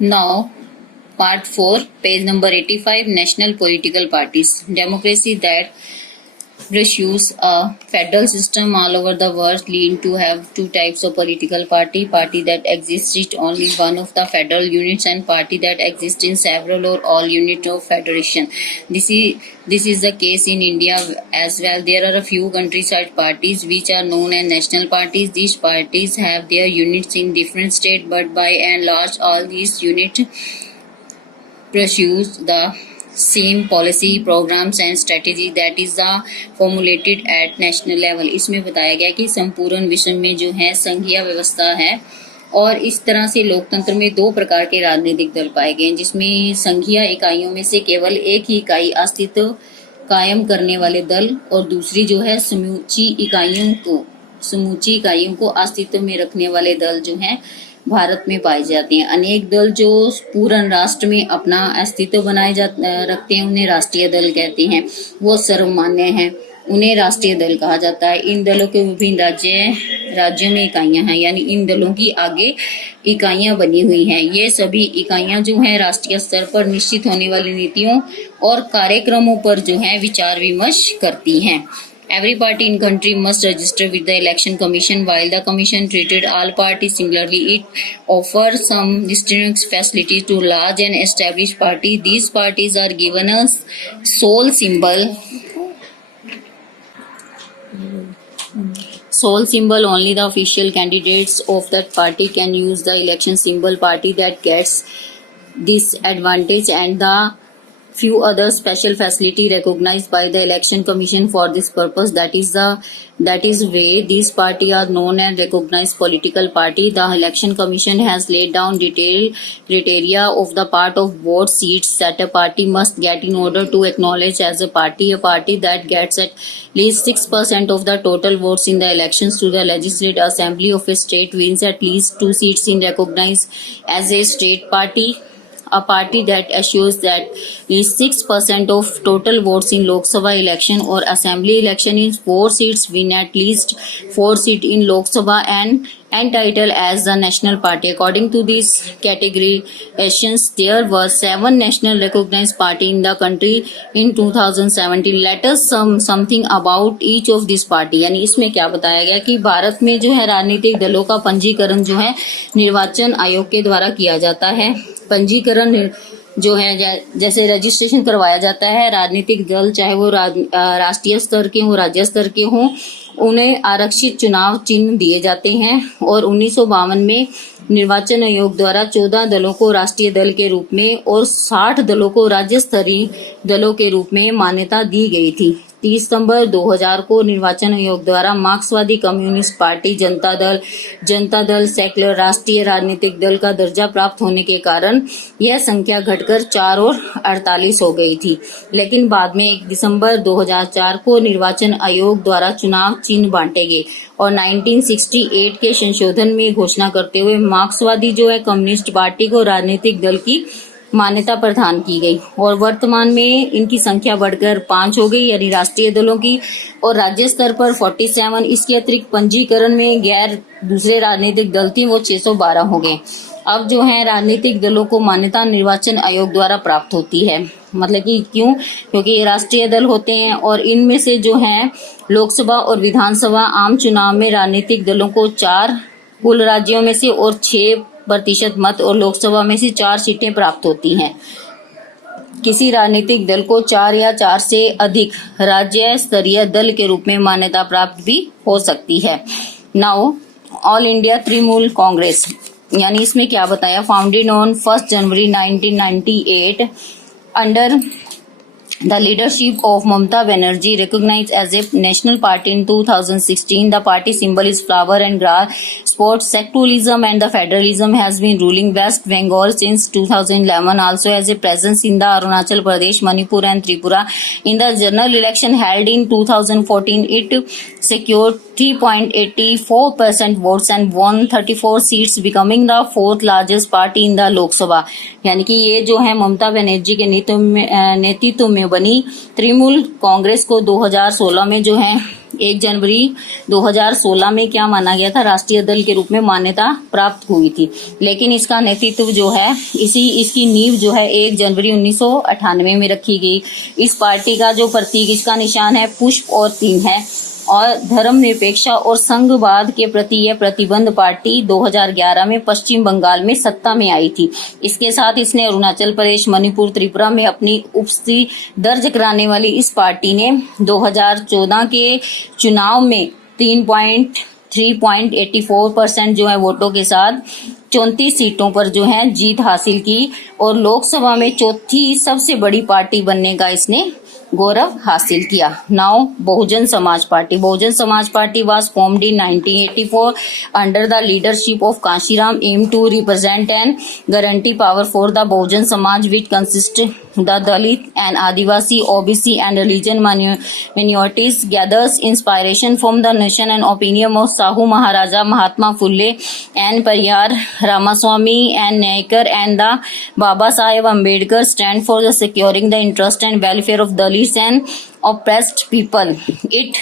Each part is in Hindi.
Now, part 4, page number 85, national political parties. Democracy that pursues a federal system all over the world lead to have two types of political party that exists in only one of the federal units and party that exists in several or all units of federation. This is the case in India as well. There are a few countryside parties which are known as national parties. These parties have their units in different states, but by and large all these units pursues the same policy programs and strategy that is the formulated at national level. इसमें बताया गया कि संपूर्ण विश्व में जो है संघीय व्यवस्था है और इस तरह से लोकतंत्र में दो प्रकार के राजनीतिक दल पाए गए जिसमें संघीय इकाइयों में से केवल एक ही इकाई अस्तित्व कायम करने वाले दल और दूसरी जो है समूची इकाइयों को अस्तित्व में रखने वाले दल जो हैं भारत में पाए जाते हैं। अनेक दल जो पूर्ण राष्ट्र में अपना अस्तित्व बनाए रखते हैं उन्हें राष्ट्रीय दल कहते हैं। वो सर्वमान्य हैं, उन्हें राष्ट्रीय दल कहा जाता है। इन दलों के विभिन्न राज्यों में इकाइयां हैं, यानी इन दलों की आगे इकाइयां बनी हुई हैं। ये सभी इकाइयां जो हैं राष्ट्रीय स्तर पर निश्चित होने वाली नीतियों और कार्यक्रमों पर जो है विचार विमर्श करती हैं। Every party in country must register with the election commission. While the commission treated all parties similarly, it offers some distinct facilities to large and established parties. These parties are given a sole symbol. Only the official candidates of that party can use the election symbol. Party that gets this advantage and the few other special facility recognized by the election commission for this purpose. That is way these party are known and recognized political party. The election commission has laid down detailed criteria of the part of vote seats that a party must get in order to acknowledge as a party that gets at least 6% of the total votes in the elections to the legislative assembly of a state wins at least 2 seats in recognized as a state party. A party that assures that is 6% of total votes in Lok Sabha election or assembly election in 4 seats win at least 4 seats in Lok Sabha and entitled as the national party. According to these categorizations, there were 7 national recognized party in the country in 2017. Let us something about each of this party. यानी इसमें क्या बताया गया कि भारत में जो है राजनीतिक दलों का पंजीकरण जो है निर्वाचन आयोग के द्वारा किया जाता है। पंजीकरण जो है जैसे रजिस्ट्रेशन करवाया जाता है, राजनीतिक दल चाहे वो राष्ट्रीय स्तर के हों राज्य स्तर के हों उन्हें आरक्षित चुनाव चिन्ह दिए जाते हैं और 1952 में निर्वाचन आयोग द्वारा 14 दलों को राष्ट्रीय दल के रूप में और 60 दलों को राज्य स्तरीय दलों के रूप में मान्यता दी गई थी। 30 सितंबर 2000 को निर्वाचन आयोग द्वारा मार्क्सवादी communist party, Janata Dal secular राष्ट्रीय राजनीतिक दल का दर्जा प्राप्त होने के कारण यह संख्या घटकर 4 और 48 हो गई थी। लेकिन बाद में 1 दिसंबर 2004 को निर्वाचन आयोग द्वारा चुनाव चिन्ह बांटे गए और 1968 के संशोधन में घोषणा करते हुए मार्क्सवादी जो है कम्युनिस्ट पार्टी को राजनीतिक दल की मान्यता प्रदान की गई और वर्तमान में इनकी संख्या बढ़कर 5 हो गई, यानी राष्ट्रीय दलों की, और राज्य स्तर पर 47। इसके अतिरिक्त पंजीकरण में गैर दूसरे राजनीतिक दल थी वो 612 हो गए। अब जो है राजनीतिक दलों को मान्यता निर्वाचन आयोग द्वारा प्राप्त होती है। मतलब कि क्यों? क्योंकि ये राष्ट्रीय दल होते हैं और इनमें से जो है लोकसभा और विधानसभा आम चुनाव में राजनीतिक दलों को 4 कुल राज्यों में से और 6% मत और लोकसभा में से 4 सीटें प्राप्त होती हैं। किसी राजनीतिक दल को 4 या 4 से अधिक राज्य स्तरीय दल के रूप में मान्यता प्राप्त भी हो सकती है। Now all India Trinamool Congress, यानी इसमें क्या बताया, founded on 1 January 1998 under the leadership of Mamata Banerjee, recognized as a national party in 2016. The party symbol is flower and grass. Sports, secularism and the federalism has been ruling West Bengal since 2011. Also has a presence in the Arunachal Pradesh, Manipur and Tripura. In the general election held in 2014, it secured 3.84% votes and won 34 seats, becoming the 4th largest party in the Lok Sabha. यानी कि ये जो है ममता बनर्जी के नेतृत्व में बनी तृणमूल कांग्रेस को 2016 में जो है 1 जनवरी 2016 में क्या माना गया था, राष्ट्रीय दल के रूप में मान्यता प्राप्त हुई थी। लेकिन इसका नेतृत्व जो है इसकी नींव जो है 1 जनवरी 1998 में रखी गई। इस पार्टी का जो प्रतीक, इसका निशान है पुष्प और तीर है और धर्मनिरपेक्षता और संघवाद के प्रति यह प्रतिबद्ध पार्टी 2011 में पश्चिम बंगाल में सत्ता में आई थी। इसके साथ इसने अरुणाचल प्रदेश, मणिपुर, त्रिपुरा में अपनी उपस्थिति दर्ज कराने वाली इस पार्टी ने 2014 के चुनाव में 3.84% जो है वोटों के साथ 34 सीटों पर जो है जीत हासिल की और लोकसभा में चौथी सबसे बड़ी पार्टी बनने का इसने गौरव हासिल किया। Now Bahujan Samaj party was formed in 1984 under the leadership of Kanshiram, aimed to represent and guarantee power for the Bahujan Samaj, which consists the Dalit and Adivasi, OBC and religion minorities, gathers inspiration from the nation and opinion of Sahu Maharaja, Mahatma Phule and Pariyar Ramaswamy and Naikar and the Baba Saheb Ambedkar stand for the securing the interest and welfare of Dalits and oppressed people. It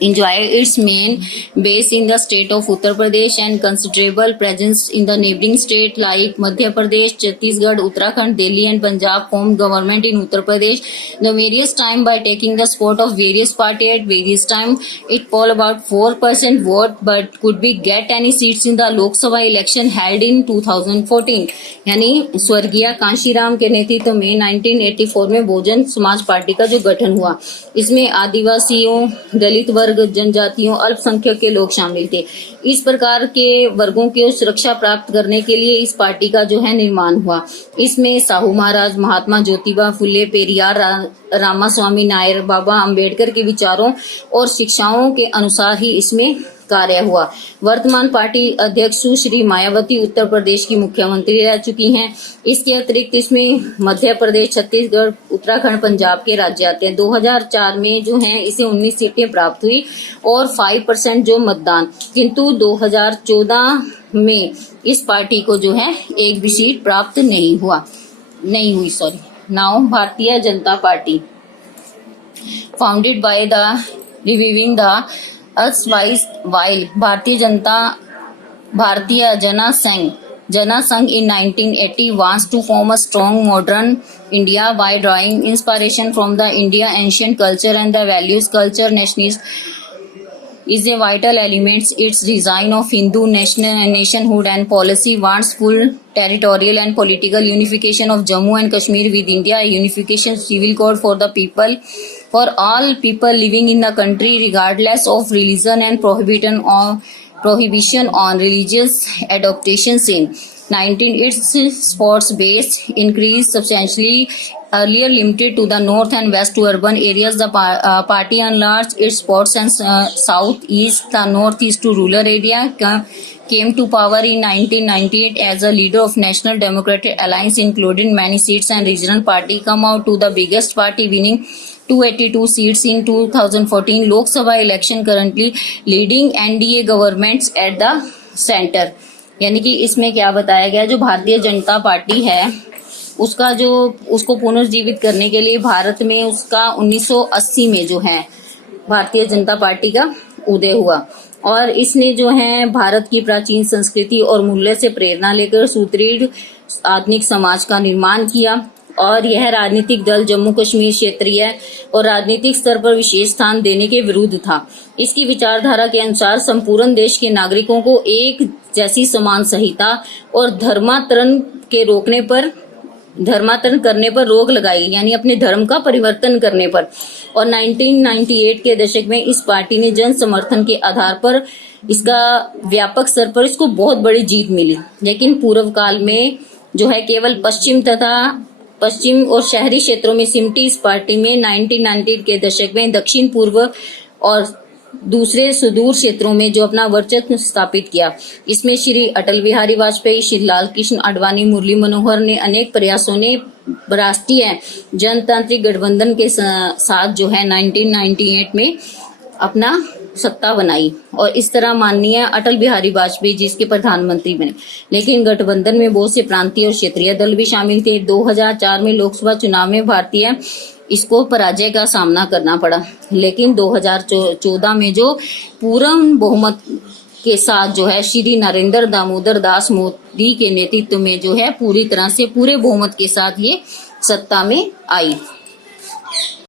enjoys its main base in the state of Uttar Pradesh and considerable presence in the neighboring states like Madhya Pradesh, Chhattisgarh, Uttarakhand, Delhi and Punjab formed government in Uttar Pradesh. The various time by taking the support of various party at various time, it poll about 4% vote but could be get any seats in the Lok Sabha election held in 2014. यानी स्वर्गीय कांशीराम के नेतृत्व में 1984 में बहुजन समाज पार्टी का जो गठन हुआ, इसमें आदिवासियों, दलित वर्ग, जनजातियों, अल्पसंख्यक के लोग शामिल थे। इस प्रकार के वर्गों की सुरक्षा प्राप्त करने के लिए इस पार्टी का जो है निर्माण हुआ। इसमें साहू महाराज, महात्मा ज्योतिबा फुले, पेरियार रामास्वामी नायर, बाबा अंबेडकर के विचारों और शिक्षाओं के अनुसार ही इसमें कार्य हुआ। वर्तमान पार्टी अध्यक्ष सुश्री मायावती उत्तर प्रदेश की मुख्यमंत्री रह चुकी हैं। इसके अतिरिक्त इसमें मध्य प्रदेश, छत्तीसगढ़, उत्तराखंड, पंजाब के राज्य आते हैं। 2004 में जो है इसे 19 सीटें प्राप्त हुई और 5% जो मतदान, किंतु 2014 में इस पार्टी को जो है एक भी सीट प्राप्त नहीं हुई। Now Bharatiya Janata Party founded by the reviving the while Bharatiya Jansangh in 1980 wants to form a strong modern India by drawing inspiration from the India ancient culture and the values. Culture nationalism is a vital element. Its design of Hindu nationhood and policy wants full territorial and political unification of Jammu and Kashmir with India, a unification civil code for the people, for all people living in the country regardless of religion, and prohibition on religious adaptations in 19. Its sports base increased substantially, earlier limited to the north and west to urban areas. The party enlarged its sports and southeast, the northeast to rural area. Came to power in 1998 as a leader of National Democratic Alliance, including many seats and regional party. Come out to the biggest party, winning 282 seats in 2014 Lok Sabha election, currently leading NDA governments at the center. यानी कि इसमें क्या बताया गया, जो भारतीय जनता पार्टी है उसको पुनर्जीवित करने के लिए भारत में उसका 1980 में जो है भारतीय जनता पार्टी का उदय हुआ और इसने जो है भारत की प्राचीन संस्कृति और मूल्य से प्रेरणा लेकर सुदृढ़ आधुनिक समाज का निर्माण किया। और यह राजनीतिक दल जम्मू कश्मीर क्षेत्रीय और राजनीतिक स्तर पर विशेष स्थान देने के विरुद्ध था। इसकी विचारधारा के अनुसार संपूर्ण देश के नागरिकों को एक जैसी समान संहिता और धर्मांतरण करने पर रोक लगाई, यानी अपने धर्म का परिवर्तन करने पर। और 1998 के दशक में इस पार्टी ने जन समर्थन के आधार पर इसका व्यापक स्तर पर इसको बहुत बड़ी जीत मिली। लेकिन पूर्व काल में जो है केवल पश्चिम और शहरी क्षेत्रों में सिमटी इस पार्टी में 1990 के दशक में दक्षिण पूर्व और दूसरे सुदूर क्षेत्रों में जो अपना वर्चस्व स्थापित किया। इसमें श्री अटल बिहारी वाजपेयी, श्री लाल कृष्ण आडवाणी, मुरली मनोहर ने अनेक प्रयासों ने राष्ट्रीय जनतांत्रिक गठबंधन के साथ जो है 1998 में अपना सत्ता बनाई और इस तरह माननीय अटल बिहारी वाजपेयी जिसके प्रधानमंत्री बने। लेकिन गठबंधन में बहुत से प्रांतीय और क्षेत्रीय दल भी शामिल थे। 2004 में लोकसभा चुनाव में भारतीय इसको पराजय का सामना करना पड़ा। लेकिन 2014 में जो पूर्ण बहुमत के साथ जो है श्री नरेंद्र दामोदर दास मोदी के नेतृत्व में जो है पूरी तरह से पूरे बहुमत के साथ ये सत्ता में आई।